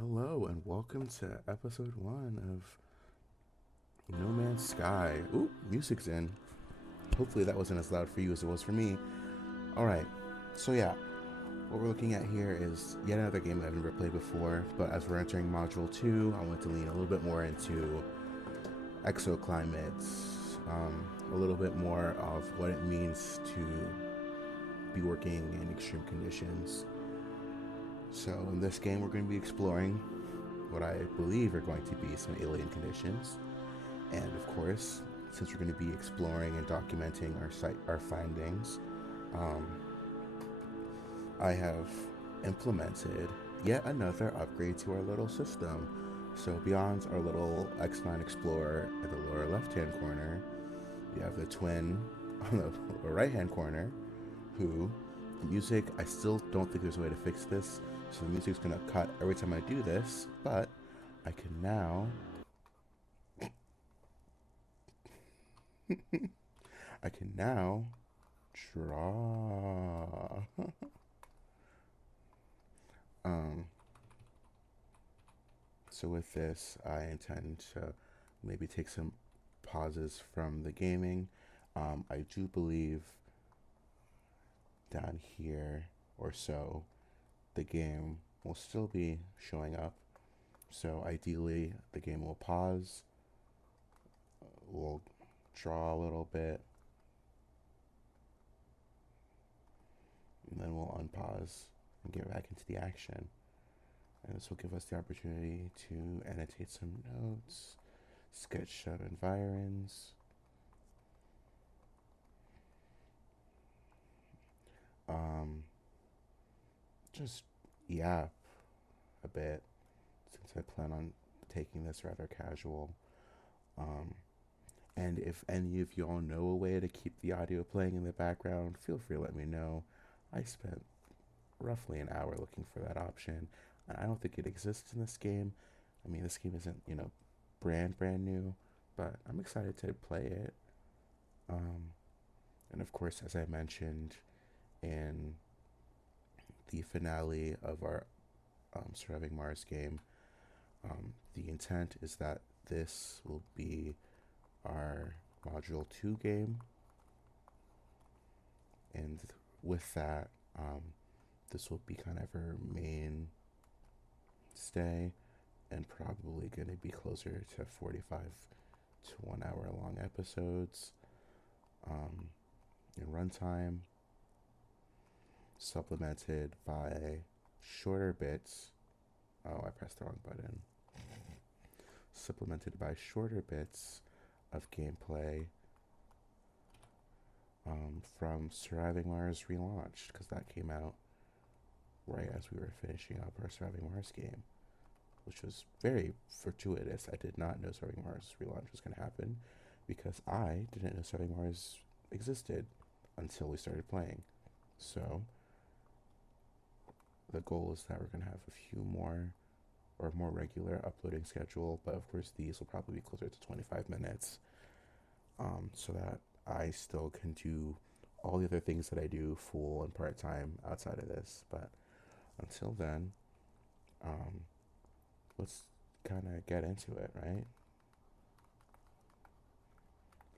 Hello and welcome to episode 1 of No Man's Sky. Ooh, music's in. Hopefully that wasn't as loud for you as it was for me. Alright, so yeah, what we're looking at here is yet another game I've never played before, but as we're entering Module 2, I want to lean a little bit more into exoclimates, a little bit more of what it means to be working in extreme conditions. So in this game, we're going to be exploring what I believe are going to be some alien conditions. And of course, since we're going to be exploring and documenting our findings, um, I have implemented yet another upgrade to our little system. So beyond our little X9 Explorer at the lower left-hand corner, we have the twin on the right-hand corner, who, the music, I still don't think there's a way to fix this, so the music's going to cut every time I do this, but I can now I can now draw. um, so with this, I intend to maybe take some pauses from the gaming. I do believe down here or so, the game will still be showing up. So ideally, the game will pause. We'll draw a little bit, and then we'll unpause and get back into the action. And this will give us the opportunity to annotate some notes, sketch some environs, um, just yap a bit, since I plan on taking this rather casual. Um, and if any of y'all know a way to keep the audio playing in the background, feel free to let me know. I spent roughly an hour looking for that option, and I don't think it exists in this game. I mean, this game isn't, brand new, but I'm excited to play it. Um, and of course, as I mentioned in the finale of our Surviving Mars game, the intent is that this will be our Module 2 game, and with that, this will be kind of our main stay and probably going to be closer to 45 to 1 hour long episodes in runtime, supplemented by shorter bits. Oh, I pressed the wrong button. Supplemented by shorter bits of gameplay from Surviving Mars Relaunched, because that came out right as we were finishing up our Surviving Mars game, which was very fortuitous. I did not know Surviving Mars Relaunch was going to happen because I didn't know Surviving Mars existed until we started playing. So the goal is that we're going to have a few more or more regular uploading schedule, but of course these will probably be closer to 25 minutes, so that I still can do all the other things that I do full and part-time outside of this. But until then, let's kind of get into it, right?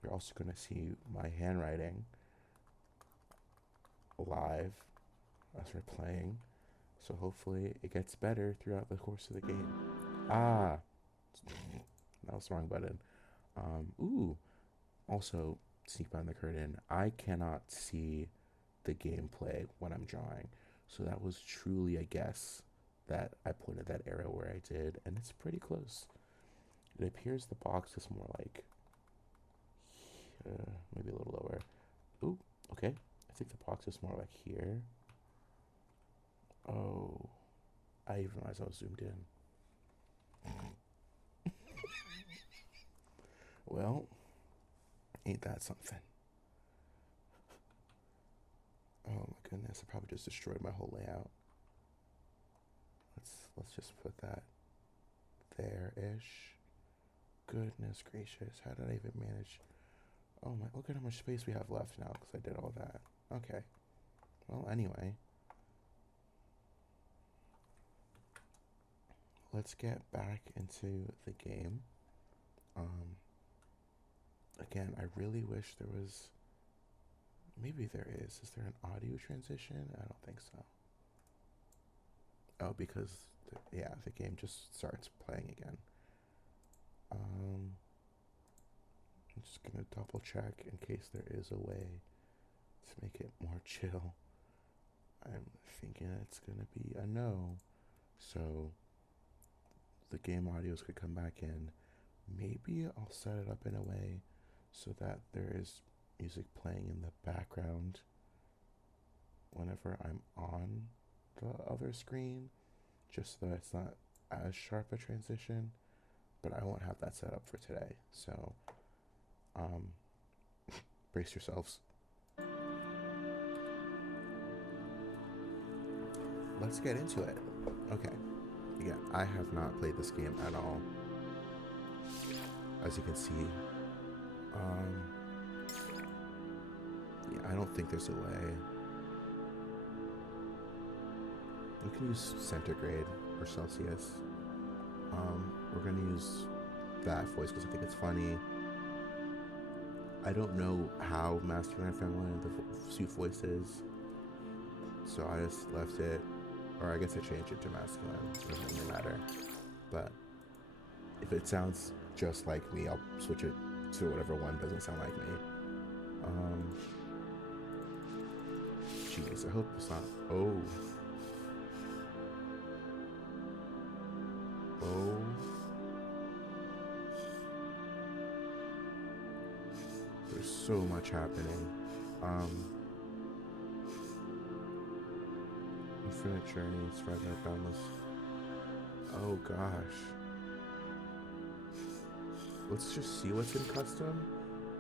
You're also going to see my handwriting live as we're playing, so hopefully it gets better throughout the course of the game. Ah, that was the wrong button. Ooh, also, sneak behind the curtain, I cannot see the gameplay when I'm drawing, so that was truly a guess that I pointed that arrow where I did, and it's pretty close. It appears the box is more like maybe a little lower. Ooh, okay. I think the box is more like here. Oh, I even realized I was zoomed in. Well, ain't that something? Oh my goodness, I probably just destroyed my whole layout. Let's just put that there-ish. Goodness gracious, how did I even manage? Oh my, look at how much space we have left now because I did all that. Okay. Well, anyway, let's get back into the game. Um, Again, I really wish there was. Maybe there is. Is there an audio transition? I don't think so. Oh, because the game just starts playing again. I'm just gonna double check in case there is a way to make it more chill. I'm thinking it's gonna be a no, so the game audios could come back in. Maybe I'll set it up in a way so that there is music playing in the background whenever I'm on the other screen, just so that it's not as sharp a transition. But I won't have that set up for today, so um, brace yourselves. Let's get into it. Okay. Yeah, I have not played this game at all. As you can see, yeah, I don't think there's a way. We can use centigrade or Celsius. We're gonna use that voice because I think it's funny. I don't know how masculine or feminine the suit voice is, so I just left it, or I guess I changed it to masculine. It doesn't really matter. But if it sounds just like me, I'll switch it to whatever one doesn't sound like me. Jeez, I hope it's not. Oh. There's so much happening. Infinite journeys, fragment boundless. Oh gosh. Let's just see what's in custom.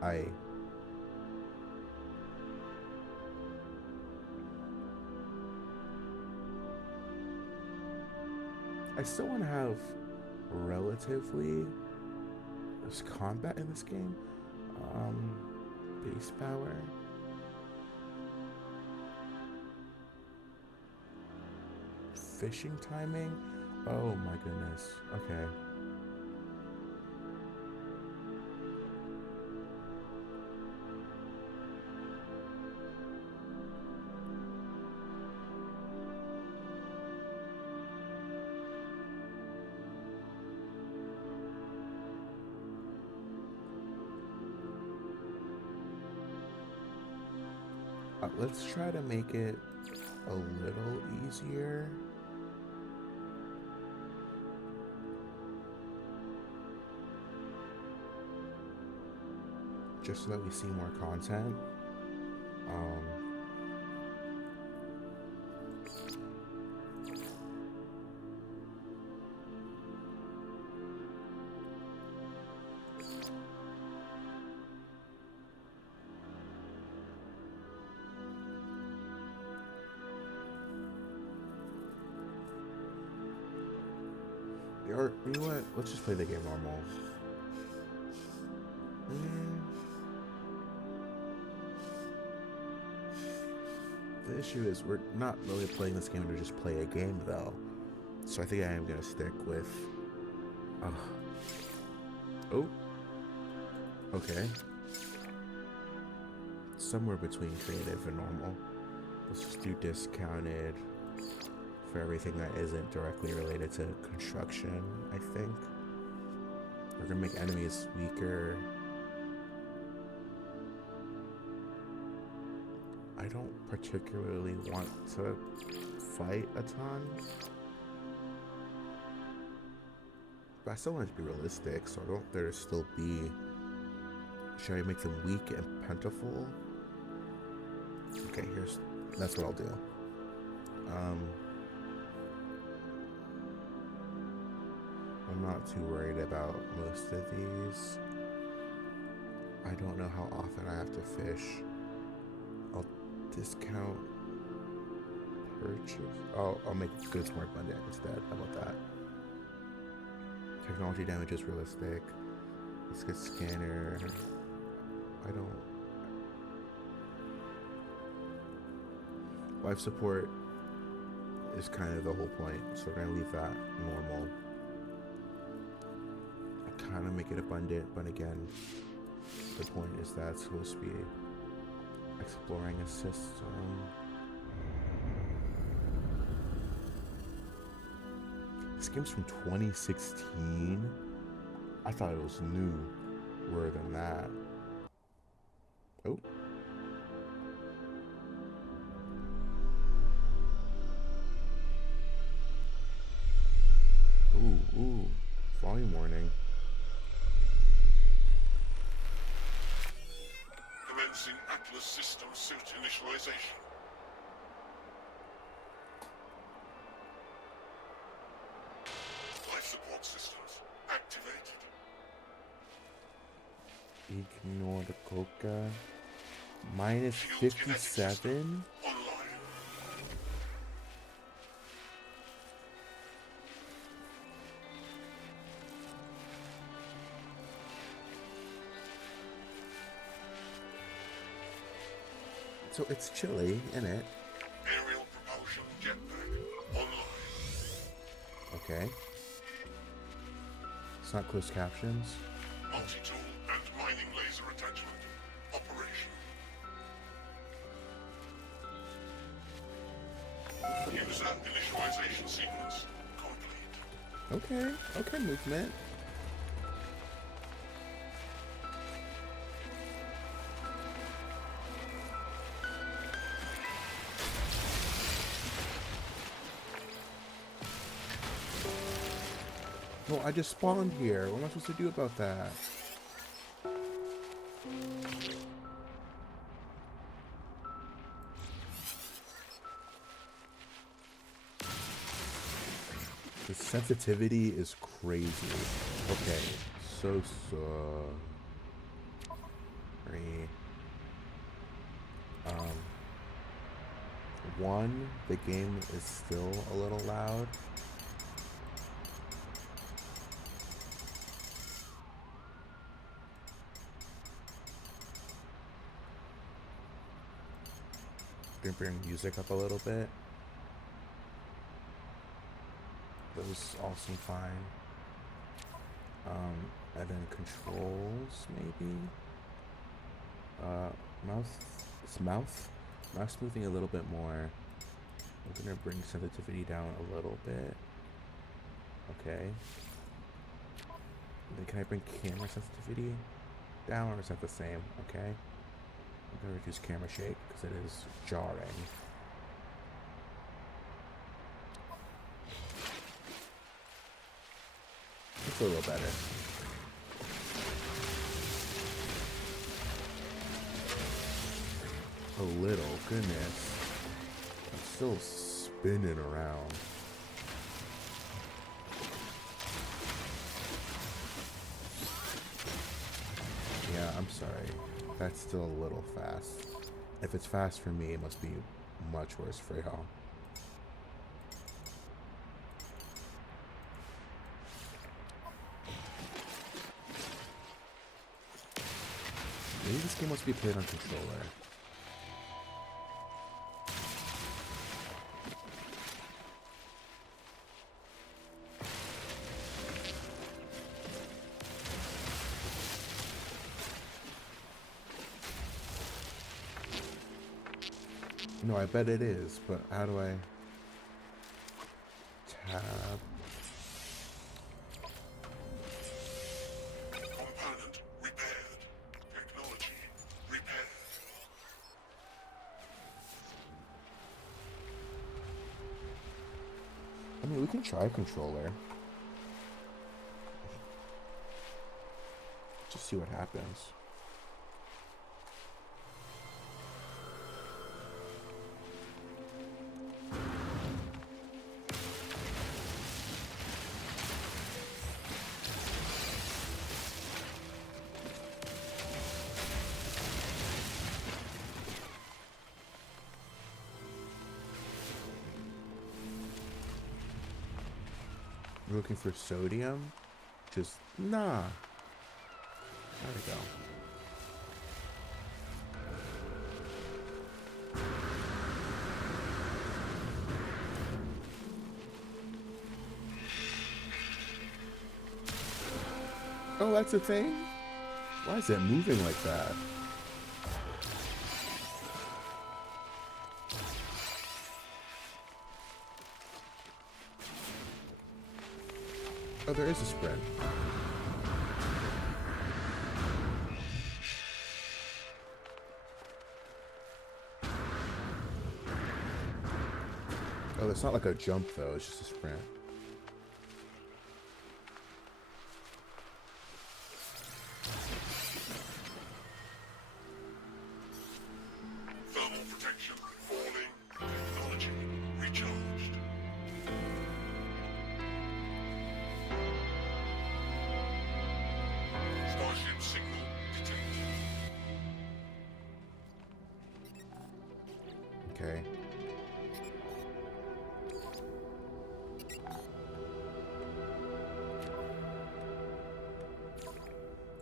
I still want to have relatively there's combat in this game. Base power. Fishing timing. Oh my goodness. Okay. Let's try to make it a little easier. Just so that we see more content. Or, you know what? Let's just play the game normal. The issue is we're not really playing this game to just play a game, though. So I think I am going to stick with... Oh. Okay. Somewhere between creative and normal. Let's just do discounted for everything that isn't directly related to construction, I think. We're gonna make enemies weaker. I don't particularly want to fight a ton. But I still want it to be realistic, so I want there to still be... Should I make them weak and plentiful? Okay, that's what I'll do. I'm not too worried about most of these. I don't know how often I have to fish. I'll discount purchase. I'll make goods more abundant instead. How about that? Technology damage is realistic. Let's get scanner. Life support is kind of the whole point, so we're gonna leave that normal. trying to make it abundant, but again, the point is that it's supposed to be exploring a system. This game's from 2016. I thought it was newer than that. Oh. Ooh. Volume warning. Commencing Atlas system suit initialization. Life support systems activated. Igdnor the Koka. Minus 57? Online. So it's chilly, isn't it? Aerial propulsion jetpack online. Okay. It's not closed captions. Multi-tool and mining laser attachment. Operation. User initialization sequence complete. Okay, movement. Oh, I just spawned here. What am I supposed to do about that? The sensitivity is crazy. Okay, so sorry. One, the game is still a little loud. Gonna bring music up a little bit. That was also fine. And then controls, maybe. Mouse moving a little bit more. We're gonna bring sensitivity down a little bit. Okay. Then can I bring camera sensitivity down, or is that the same? Okay. I'm gonna reduce camera shake because it is jarring. It's a little better. A little, goodness. I'm still spinning around. Yeah, I'm sorry. That's still a little fast. If it's fast for me, it must be much worse for y'all. Maybe this game must be played on controller. No, I bet it is, but how do I tab? Component repaired. Technology repaired. I mean, we can try controller. Just see what happens. We're looking for sodium? Just, nah. There we go. Oh, that's a thing? Why is it moving like that? Oh, there is a sprint. Oh, it's not like a jump though, it's just a sprint. Thermal protection falling. Technology recharged. Starship signal detected. Okay.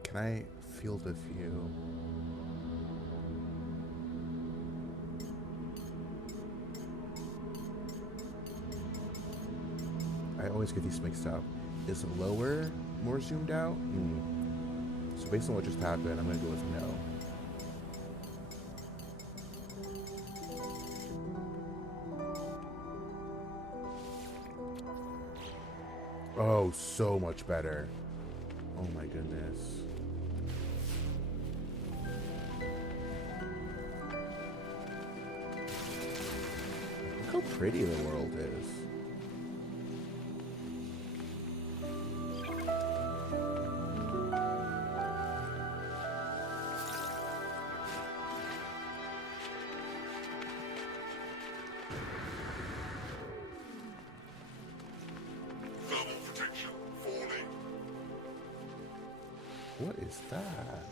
Can I field of view? I always get these mixed up. Is lower more zoomed out? So based on what just happened, I'm gonna go with no. Oh, so much better. Oh my goodness. Look how pretty the world is. Thermal protection falling. What is that?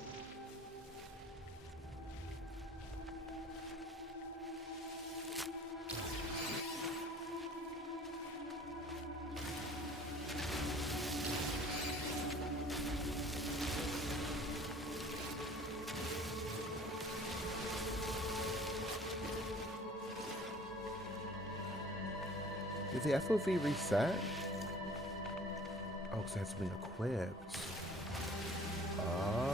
Did the FOV reset? Oh, because I had something equipped. Oh.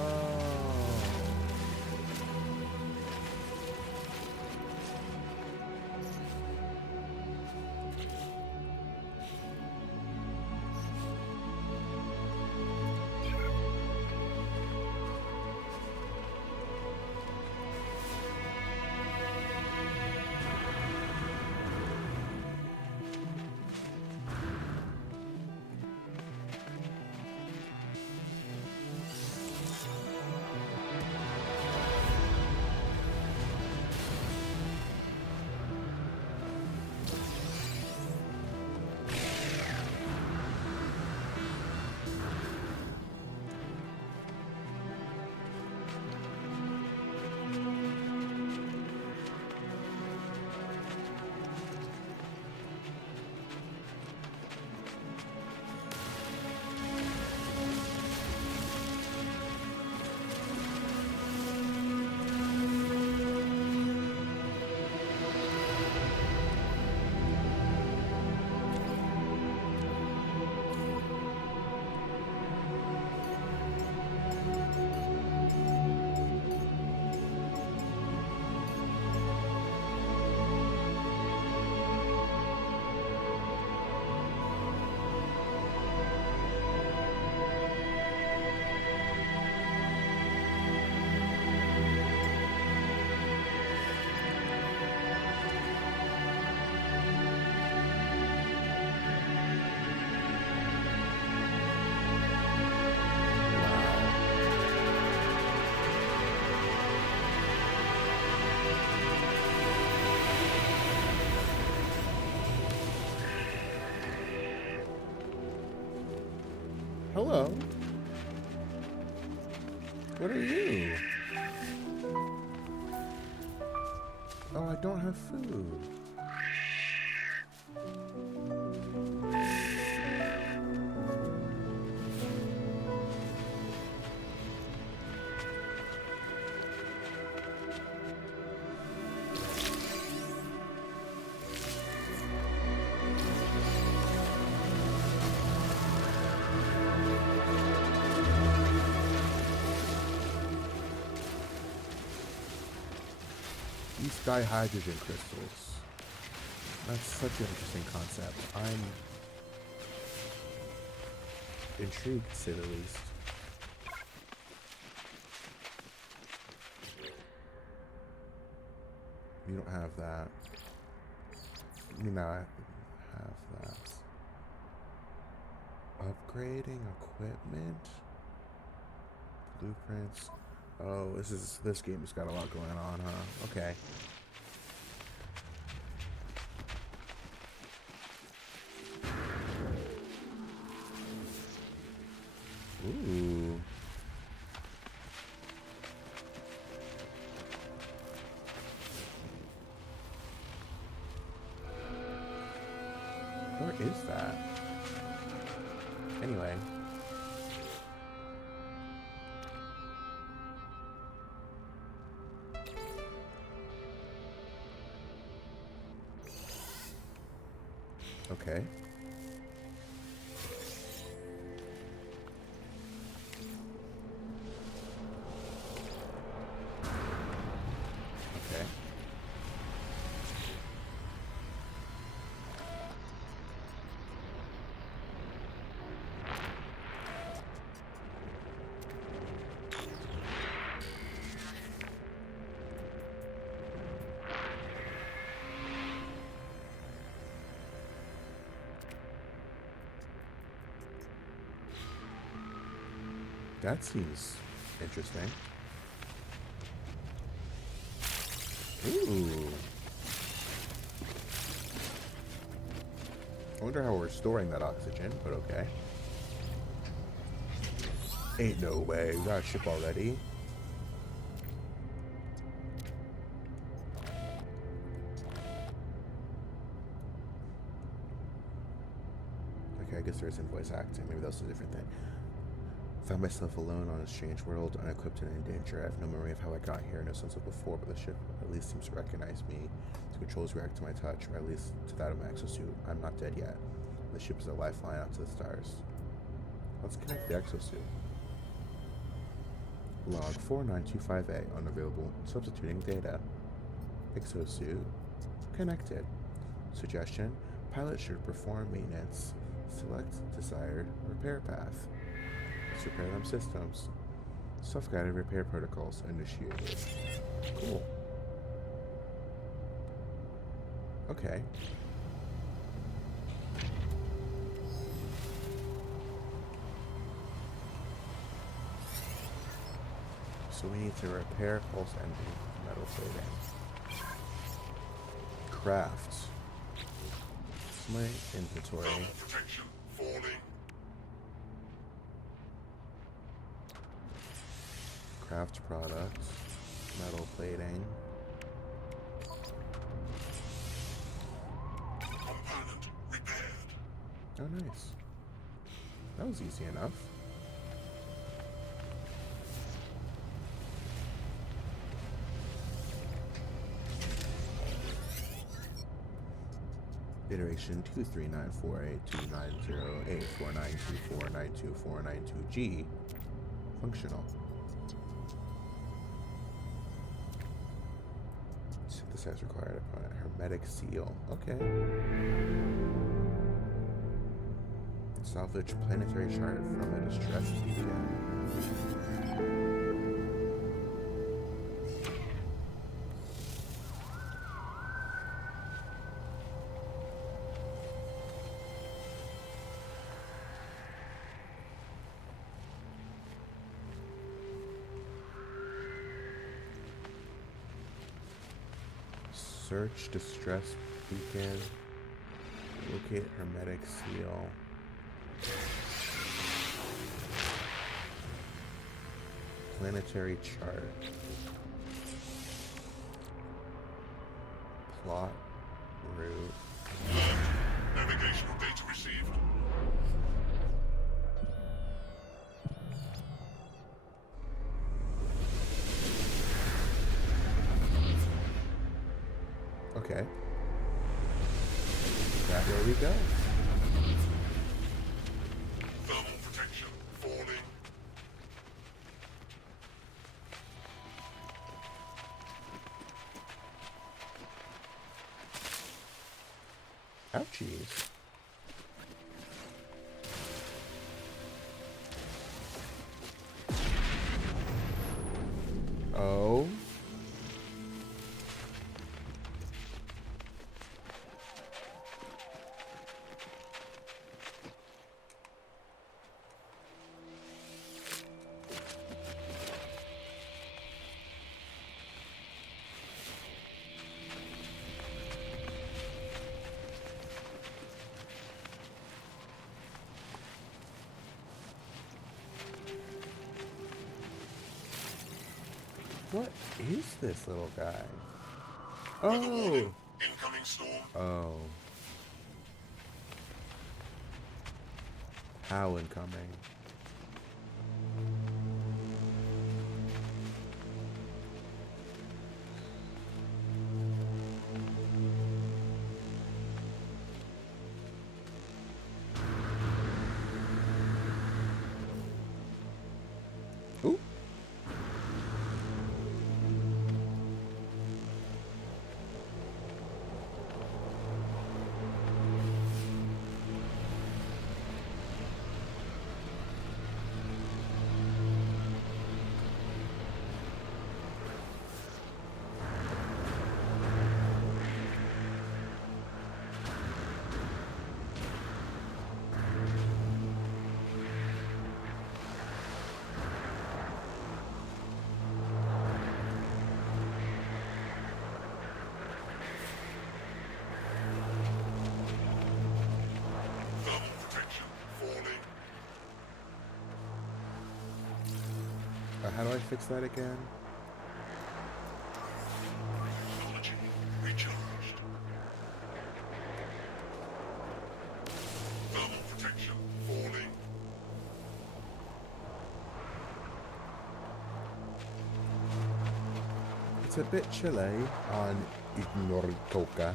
Hello. What are you? Oh, I don't have food. dihydrogen crystals. That's such an interesting concept. I'm intrigued, to say the least. You don't have that. You know, I have that. Upgrading equipment. Blueprints. Oh, this game has got a lot going on, huh? Okay. Ooh. Where is that? Anyway. Okay. Okay. That seems interesting. Ooh. I wonder how we're storing that oxygen, but okay. Ain't no way. We got a ship already. Okay, I guess there isn't voice acting. Maybe that's a different thing. Found myself alone on a strange world, unequipped and in danger. I have no memory of how I got here, no sense of before, but the ship at least seems to recognize me. The controls react to my touch, or at least to that of my exosuit. I'm not dead yet. The ship is a lifeline out to the stars. Let's connect the exosuit. Log 4925A, unavailable, substituting data. Exosuit connected. Suggestion, pilot should perform maintenance. Select desired repair path. Let's repair them systems. Self-guided repair protocols initiated. Cool. Okay. So we need to repair pulse engine metal plating. Craft. It's my inventory. Thermal protection falling. Craft products. Metal plating. Component repaired. Oh, nice. That was easy enough. Iteration 239482908492492492492G functional. Synthesize required upon hermetic seal. Okay. Salvage planetary chart from a distress beacon. Search distress beacon. Locate hermetic seal. Planetary chart. Plot route. Navigational data received. Okay. That's where we go. Thermal protection falling. Ouchies. Oh. What is this little guy? Weather Oh. warning. Incoming storm. Oh. How incoming? Ooh. Thermal protection falling. How do I fix that again? Technology recharged. Thermal protection falling. It's a bit chilly on Igdnor Koka.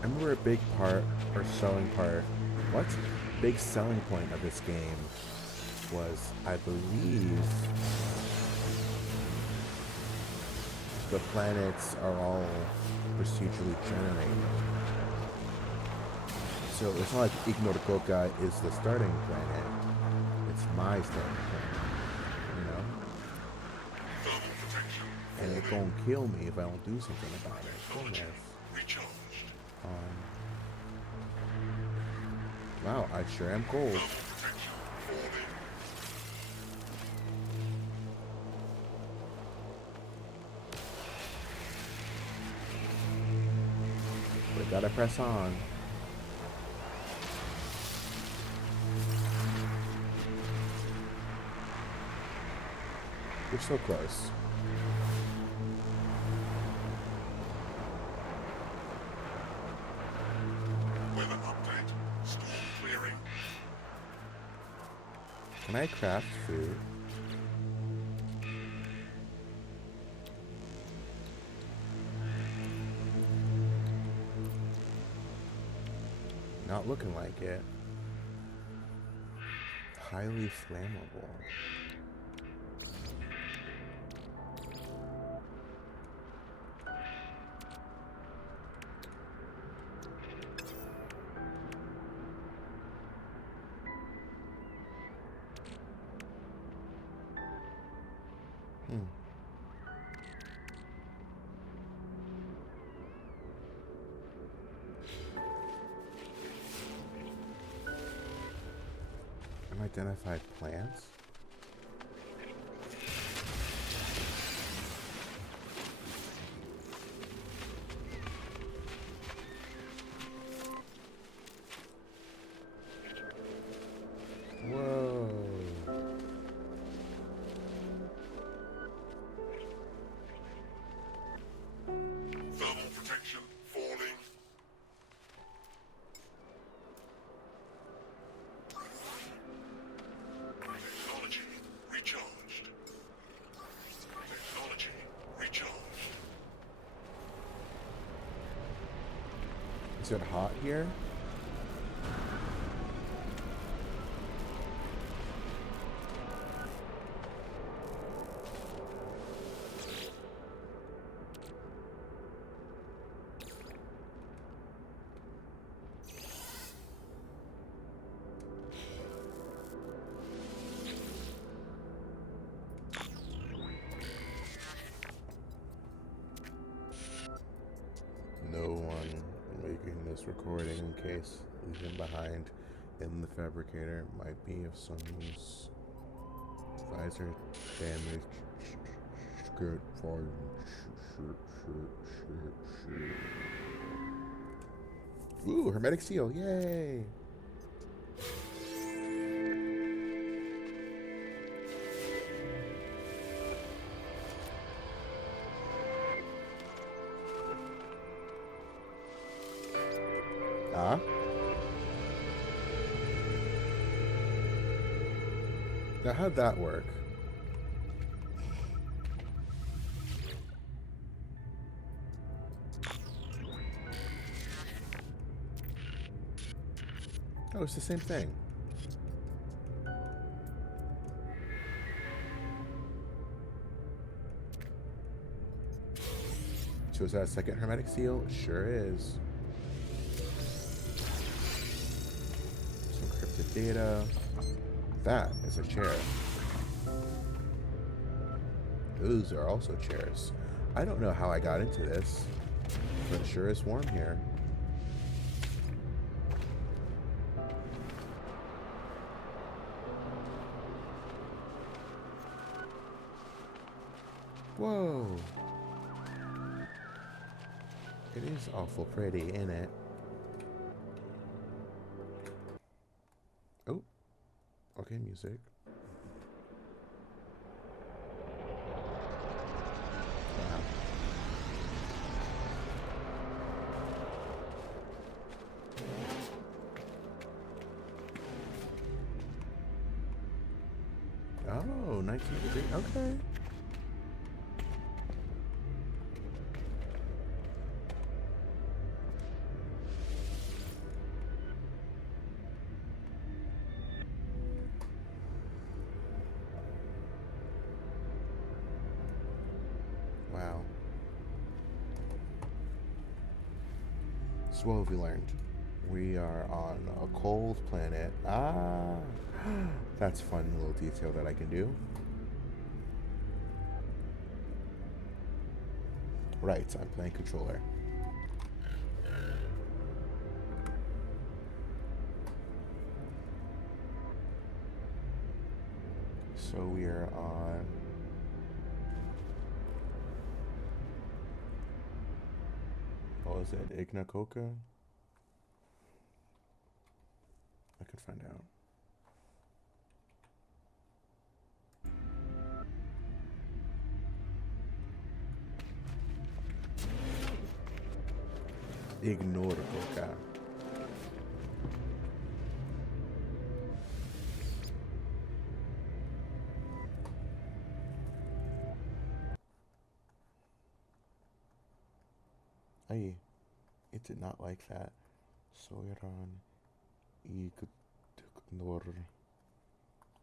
I remember a big part, or selling part, what? Big selling point of this game was, I believe, the planets are all procedurally generated. So it's not like Igdnor Koka is the starting planet. It's my starting planet, you know? Thermal protection And it falling. gonna kill me if I don't do something about it. Technology Goodness. recharged. Wow, I sure am cold. Thermal protection falling. We gotta press on. We're so close. Weather update. Storm clearing. Can I craft food? Not looking like it. Highly flammable. Unidentified plants? Whoa. Thermal protection falling. Technology recharged. Technology recharged. Is it hot here? this recording in case leaving behind in the fabricator might be if someone's visor damaged. Good for Ooh, hermetic seal, yay! Ah? Now, how'd that work? Oh, it's the same thing. So is that a second hermetic seal? Sure is. Some encrypted data. That is a chair. Those are also chairs. I don't know how I got into this, but it sure is warm here. Whoa. It is awful pretty, ain't it? Oh. Okay, music. Wow. Oh, 19 okay. Wow. So what have we learned? We are on a cold planet. Ah, that's a fun little detail that I can do. Right, I'm playing controller. So we are on... What was it? Igdnor Koka? I could find out. Igdnor Koka. Aye, it did not like that. So we're on Igdnor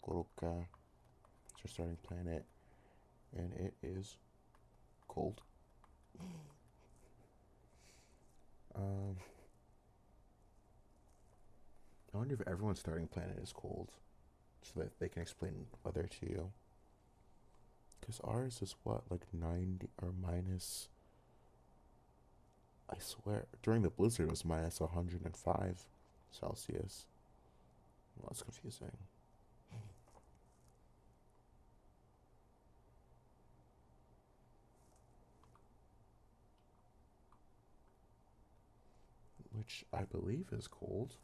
Koka. It's our starting planet. And it is cold. I wonder if everyone's starting planet is cold, so that they can explain weather to you. Because ours is what, like 90 or minus. I swear, during the blizzard it was minus 105 Celsius. Well, that's confusing. Which I believe is cold.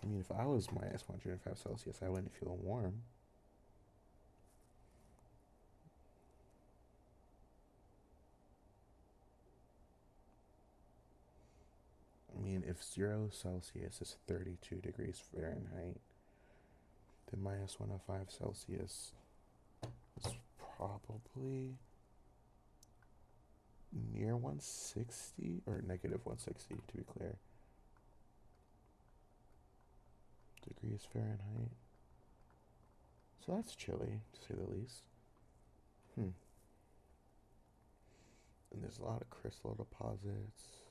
I mean, if I was minus 105 Celsius, I wouldn't feel warm. I mean, if 0 Celsius is 32 degrees Fahrenheit, then minus 105 Celsius is probably near 160 or negative 160 to be clear. Degrees Fahrenheit. So that's chilly, to say the least. And there's a lot of crystal deposits.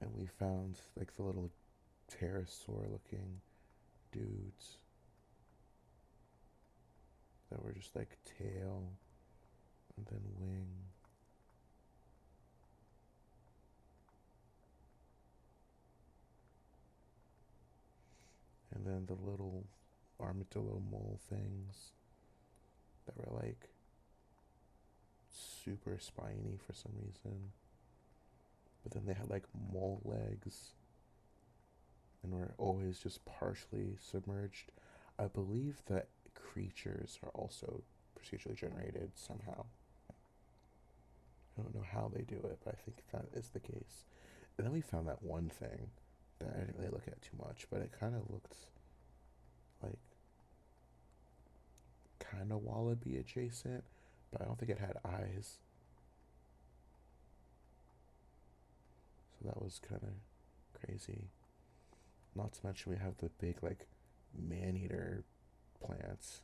And we found like the little pterosaur looking dudes that were just like tail and then wing. And then the little armadillo mole things that were like super spiny for some reason. But then they had like mole legs and were always just partially submerged. I believe that creatures are also procedurally generated somehow. I don't know how they do it, but I think that is the case. And then we found that one thing that I didn't really look at too much, but it kind of looked like kind of wallaby adjacent, but I don't think it had eyes. So that was kind of crazy. Not to mention we have the big like man-eater plants,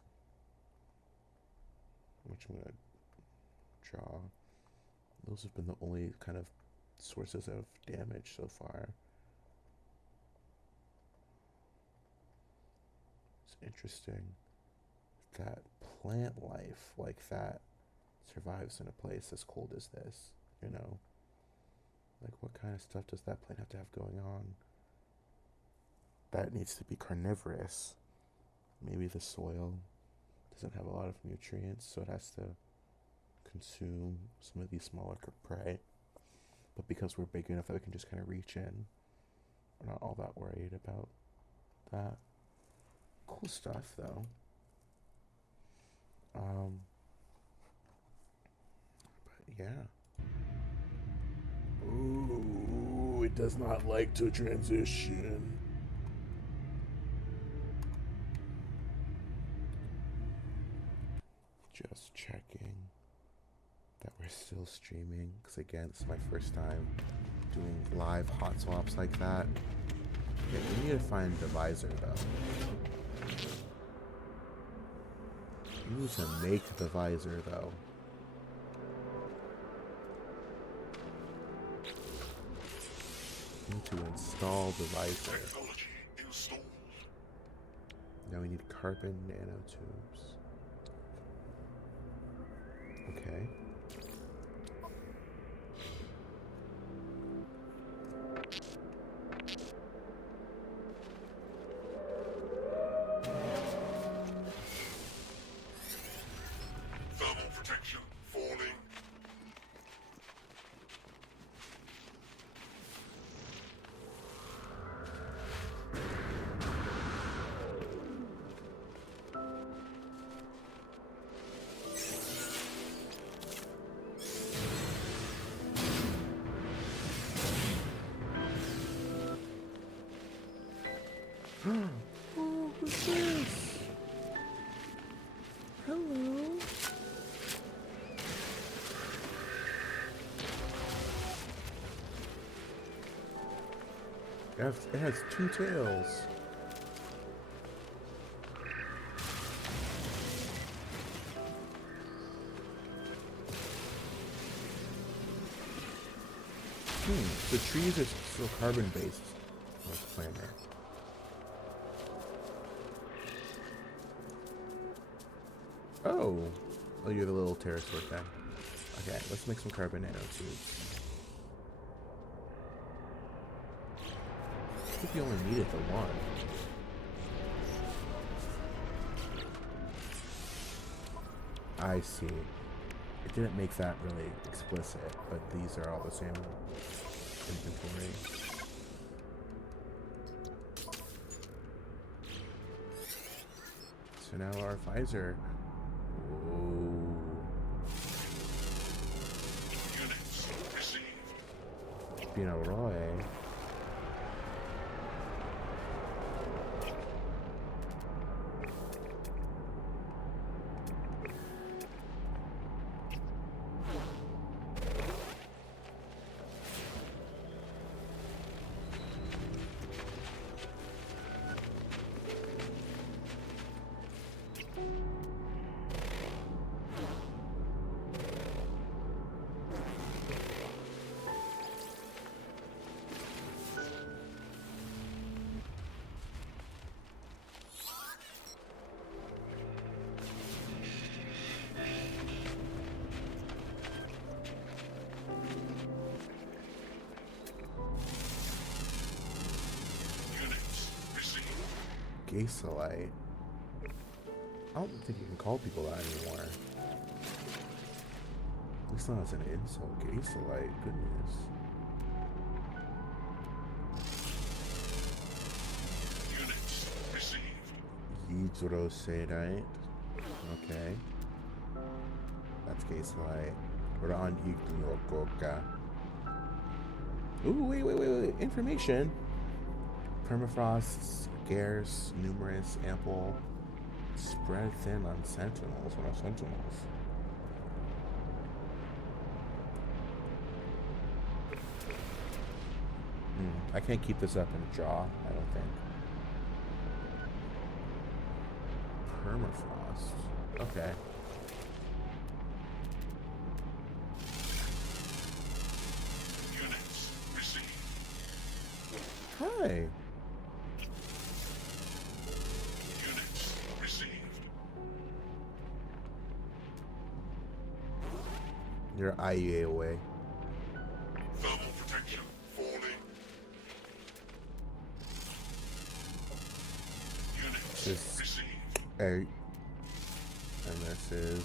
which I'm gonna draw. Those have been the only kind of sources of damage so far. It's interesting that plant life like that survives in a place as cold as this, you know? Like, what kind of stuff does that plant have to have going on? That needs to be carnivorous. Maybe the soil doesn't have a lot of nutrients, so it has to consume some of these smaller prey. But because we're big enough that we can just kind of reach in, we're not all that worried about that. Cool stuff, though. But yeah. Ooh, it does not like to transition. Just checking that we're still streaming, because again, this is my first time doing live hot swaps like that. Okay, we need to find the visor though. We need to make the visor though. We need to install the visor. Technology installed. Now we need carbon nanotubes. Okay. Thermal protection falling. Oh, what's this? Hello. It has two tails. The trees are still carbon based on this planet. Oh, you're the little pterosaur guy. Okay, let's make some carbon nanotubes. I think you only needed the one. I see. It didn't make that really explicit, but these are all the same inventory. So now our visor. Oh. Units received. Being a Roy. Gasolite. I don't think you can call people that anymore. At least not as an insult. Gasolite, goodness. Units received. Hydrosedite. Okay. That's Gasolite. We're on Igdnor, Koka. Ooh, wait. Information. Permafrost, scarce, numerous, ample, spread thin on sentinels. What are sentinels? I can't keep this up and draw, I don't think. Permafrost. Okay. Units received. Hi. Units received. You're IEA away. Thermal protection falling. Units This received. and this is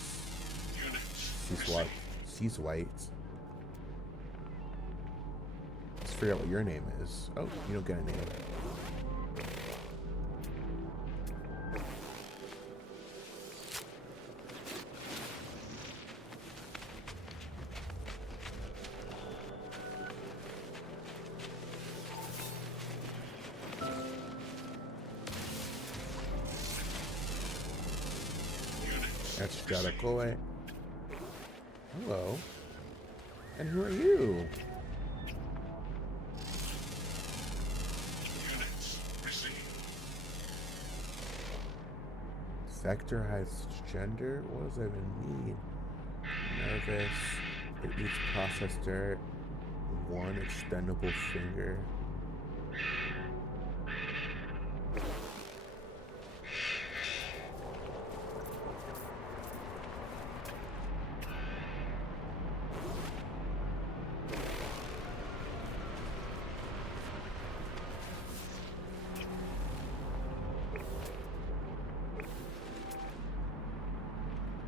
Units Sea's white. Let's figure out what your name is. Oh, you don't get a name. That's gotta go away. Hello. And who are you? Units received. Sector has gender? What does that even mean? Nervous. It eats processed dirt. One extendable finger.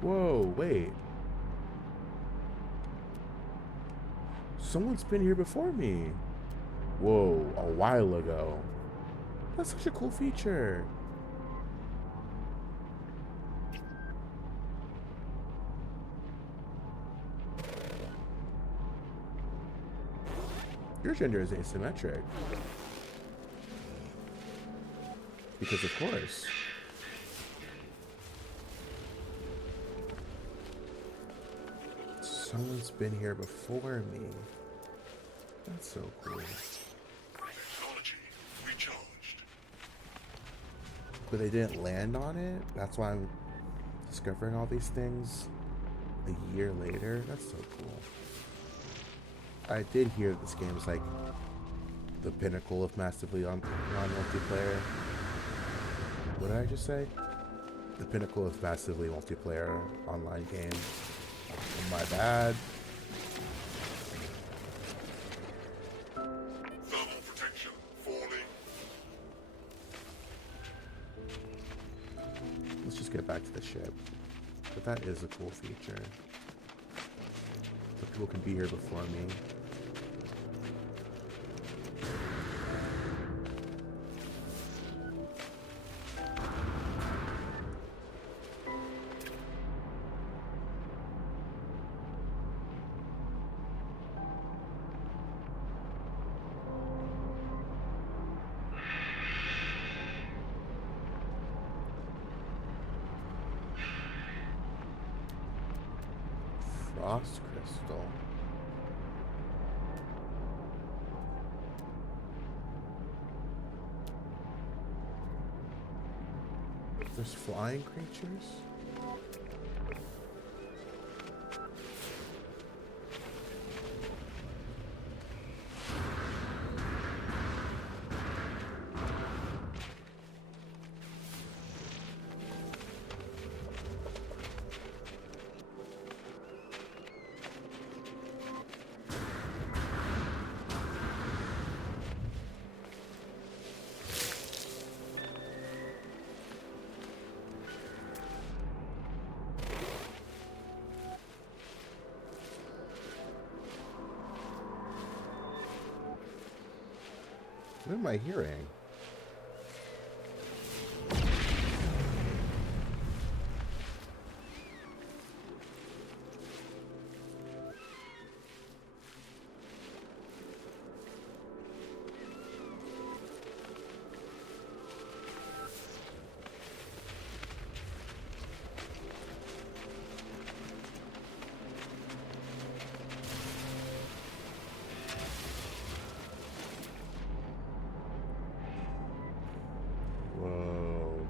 Whoa, wait. Someone's been here before me. Whoa, a while ago. That's such a cool feature. Your gender is asymmetric. Because of course. Someone's been here before me. That's so cool. Technology recharged. But they didn't land on it? That's why I'm discovering all these things a year later? That's so cool. I did hear this game is like the pinnacle of massively multiplayer. What did I just say? The pinnacle of massively multiplayer online games. My bad. Thermal protection falling. Let's just get back to the ship. But that is a cool feature. So people can be here before me. Frost crystal. There's flying creatures? What am I hearing? Whoa.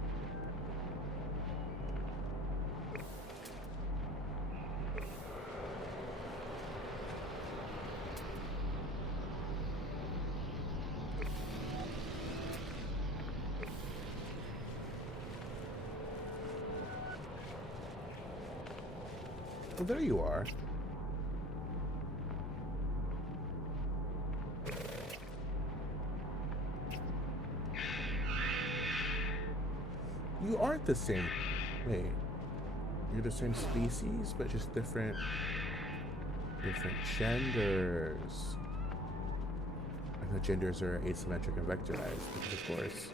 Well, there you are. You aren't the same. Wait. You're the same species, but just different genders. I know genders are asymmetric and vectorized, because of course.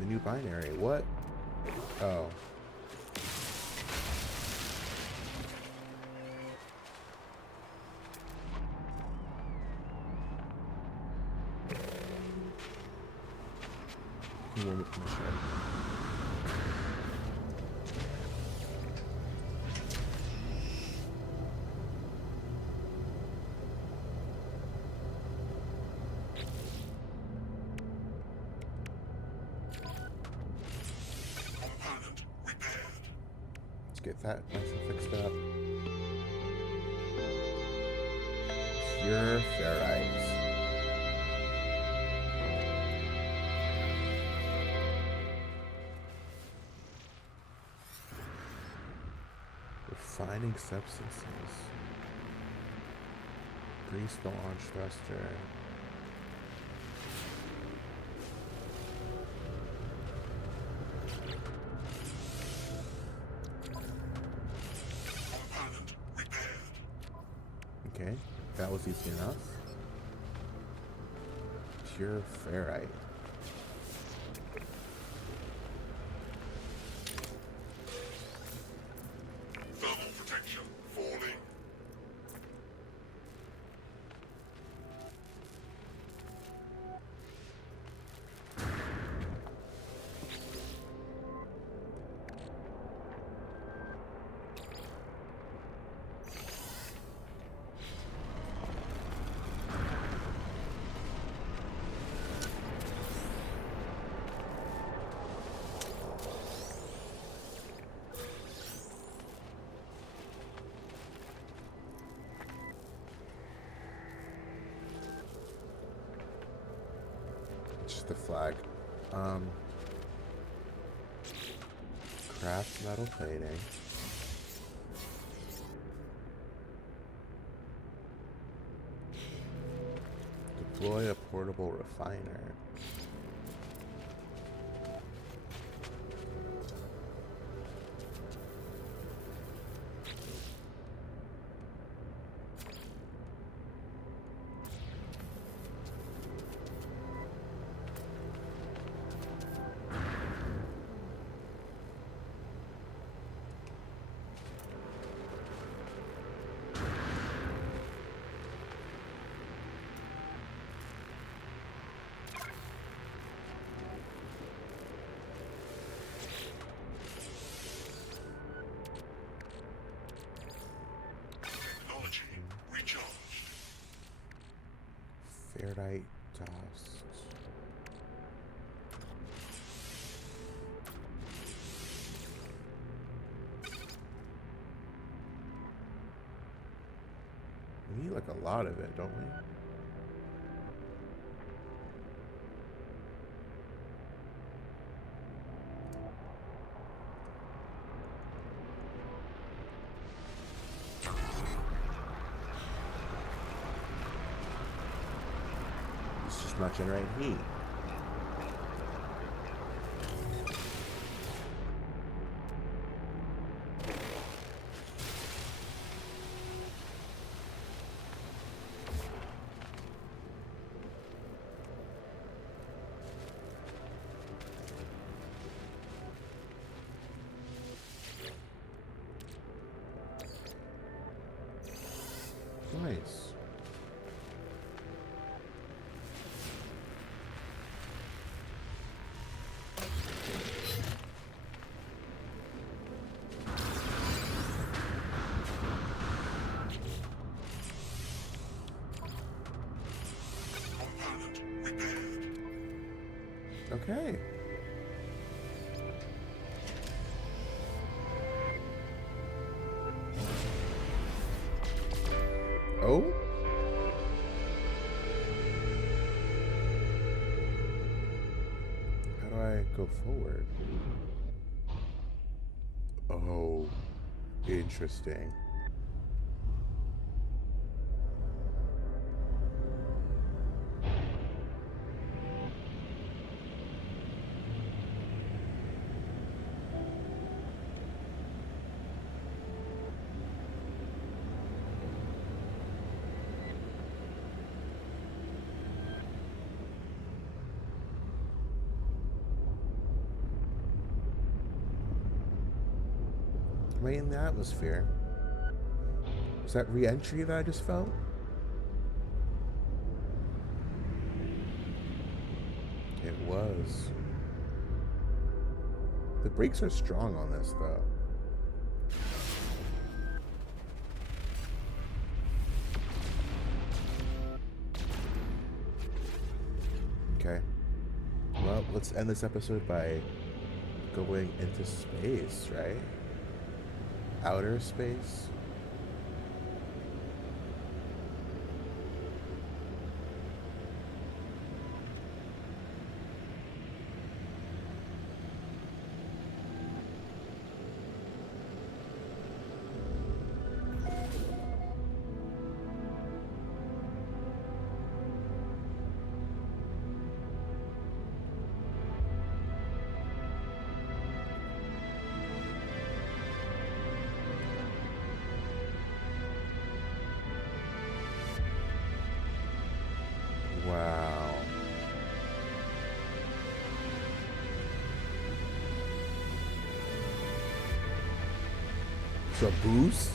The new binary. What? Oh. Human Integration. Component repaired. Let's get that nice and fixed up. Pure ferrites. Refining substances. Grease the launch thruster. Component repaired. Okay, that was easy enough. Pure ferrite. Thermal protection falling. Just the flag. Craft metal plating. Deploy a portable refiner. Technology recharged. Ferrite dust. We need like a lot of it, don't we? It's just not generating heat. Nice. Component repaired. Okay. Oh? How do I go forward? Oh, interesting. Am I in the atmosphere? Was that re-entry that I just felt? It was. The brakes are strong on this, though. Okay. Well, let's end this episode by going into space, right? Outer space. Wow. It's a boost?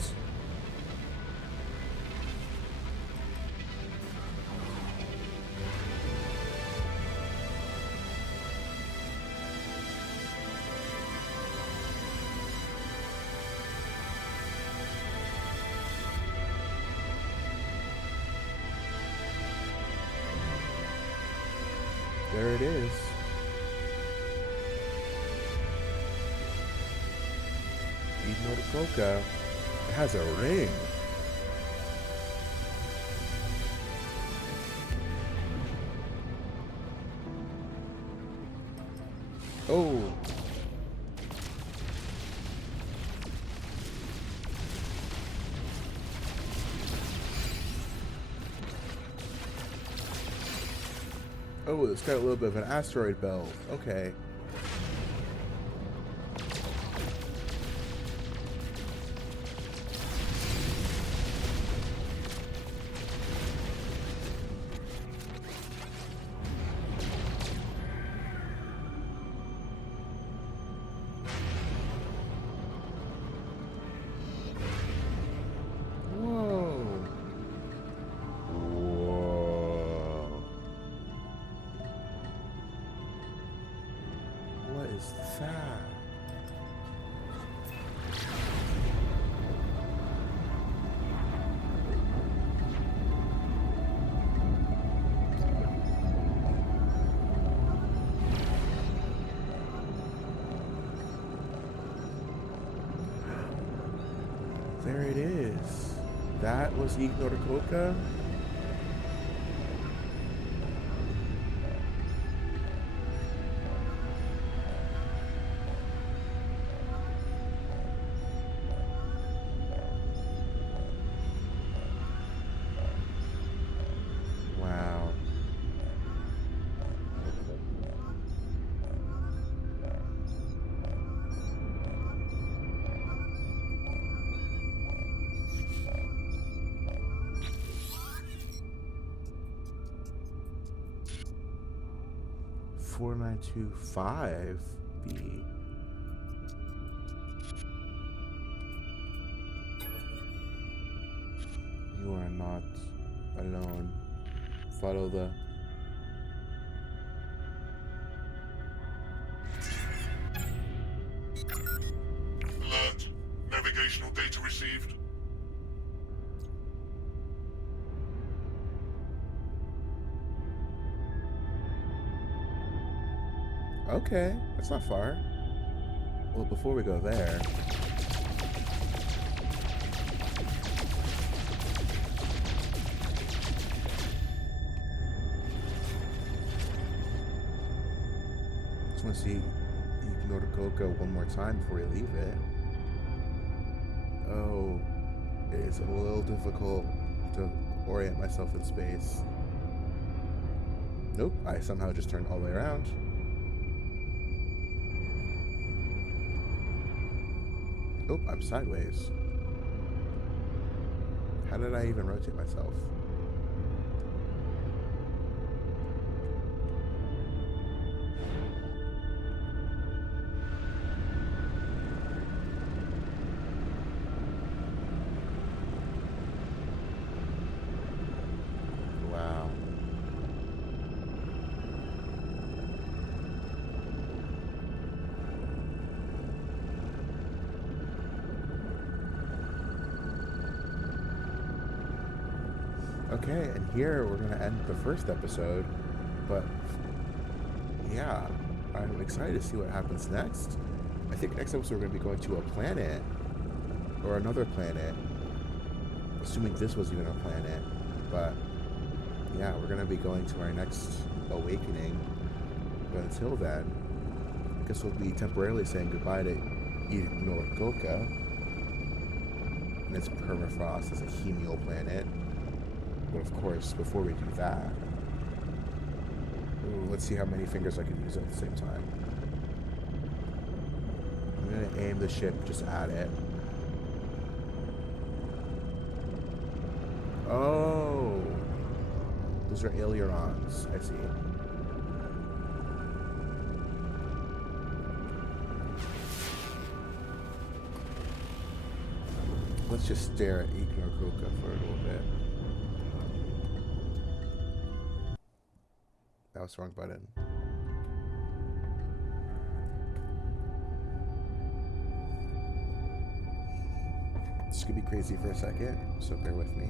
There it is. Igdnor Koka. It has a ring. Oh. Oh, it's got a little bit of an asteroid belt. Okay. Whoa. Whoa. What is that? There it is. That was Igdnor Koka. Wow. Four nine two five B. You are not alone. Follow the... Alert. Navigational data received. Okay, that's not far. Well, before we go there... just want to see Igdnor Koka one more time before we leave it. Oh, it is a little difficult to orient myself in space. Nope, I somehow just turned all the way around. Oh, I'm sideways. How did I even rotate myself? Wow. Okay, and here we're gonna end the first episode, but yeah, I'm excited to see what happens next. I think next episode we're gonna be going to a planet, or another planet, assuming this was even a planet, but yeah, we're gonna be going to our next awakening, but until then, I guess we'll be temporarily saying goodbye to Igdnor Koka, and its permafrost as a hemial planet. But of course, before we do that, let's see how many fingers I can use at the same time. I'm gonna aim the ship just at it. Oh, those are ailerons. I see. Let's just stare at Igdnor Koka for a little bit. That was the wrong button. This could be crazy for a second, so bear with me.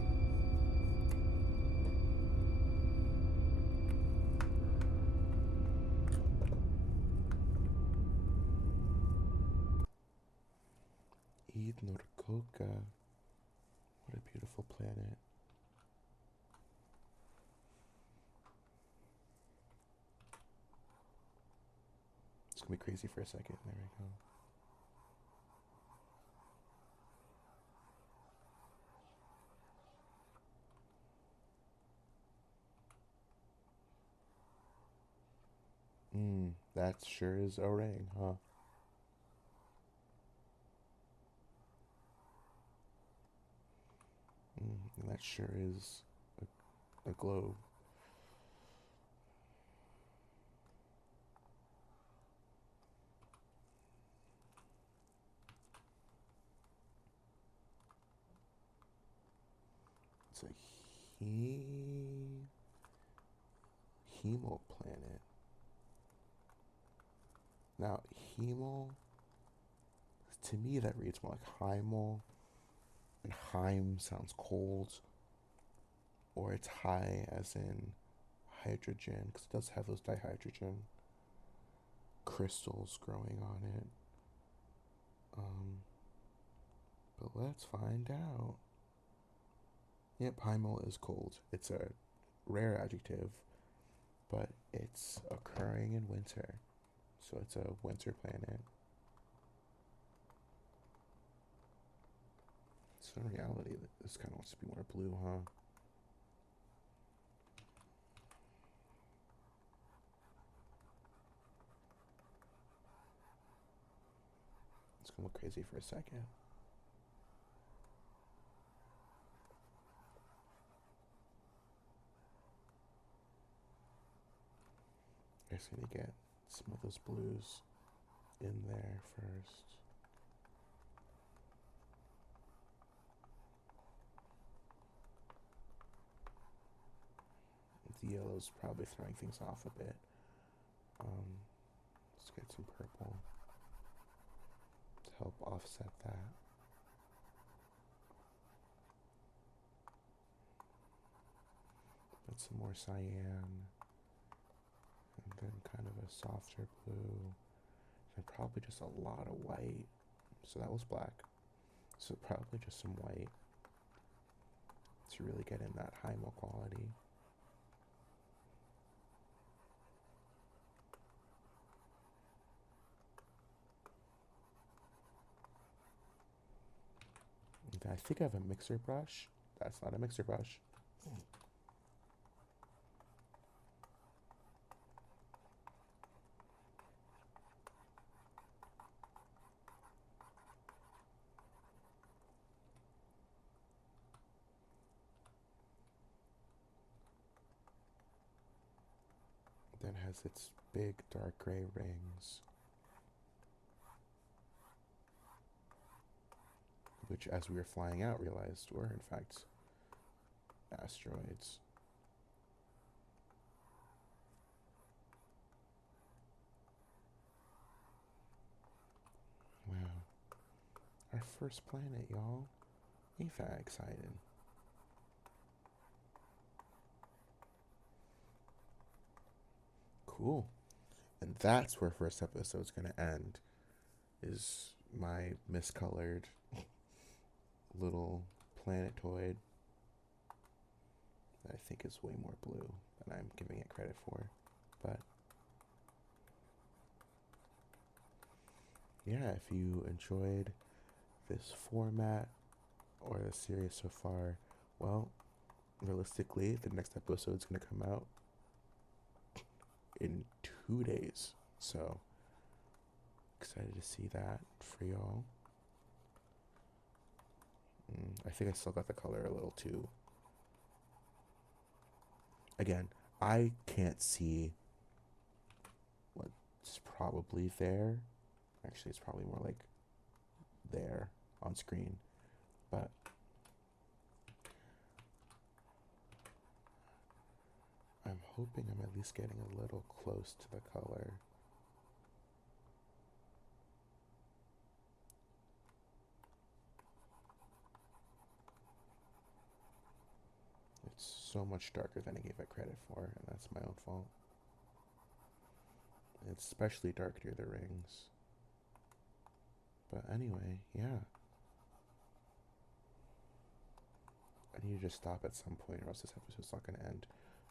Igdnor Koka. What a beautiful planet. It's gonna be crazy for a second. There we go. That sure is a ring, huh? And that sure is a globe. It's a hemo planet. Now, hemo, to me that reads more like hymal, and Heim sounds cold, or it's high as in hydrogen, because it does have those dihydrogen crystals growing on it. But let's find out. Yep, Hymal is cold. It's a rare adjective, but it's occurring in winter. So it's a winter planet. So in reality, this kind of wants to be more blue, huh? It's gonna look crazy for a second. I just need to get some of those blues in there first. the yellow's probably throwing things off a bit. Let's get some purple to help offset that. Put some more cyan, and then kind of a softer blue, and probably just a lot of white. So that was black. So probably just some white to really get in that hymo quality. And I think I have a mixer brush. That's not a mixer brush. Then has its big dark gray rings, which as we were flying out realized were in fact asteroids. Wow. Our first planet, y'all. Ain't that exciting? Cool. And that's where first episode's gonna end. Is my miscolored little planetoid that I think is way more blue than I'm giving it credit for. But yeah, if you enjoyed this format or the series so far, well, realistically, the next episode's gonna come out in 2 days. So excited to see that for y'all. I think I still got the color a little too. Again, I can't see what's probably there. Actually, it's probably more like there on screen. But I'm hoping I'm at least getting a little close to the color. It's so much darker than I gave it credit for, and that's my own fault. It's especially dark near the rings. But anyway, yeah. I need to just stop at some point or else this episode's not going to end.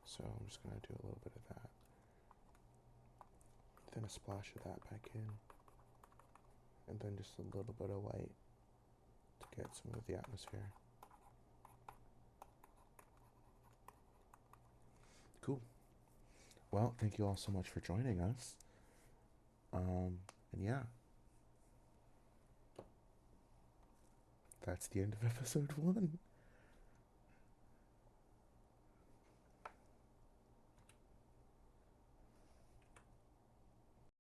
So I'm just going to do a little bit of that. Then a splash of that back in. And then just a little bit of white to get some of the atmosphere. Cool. Well, thank you all so much for joining us. And yeah. That's the end of episode 1.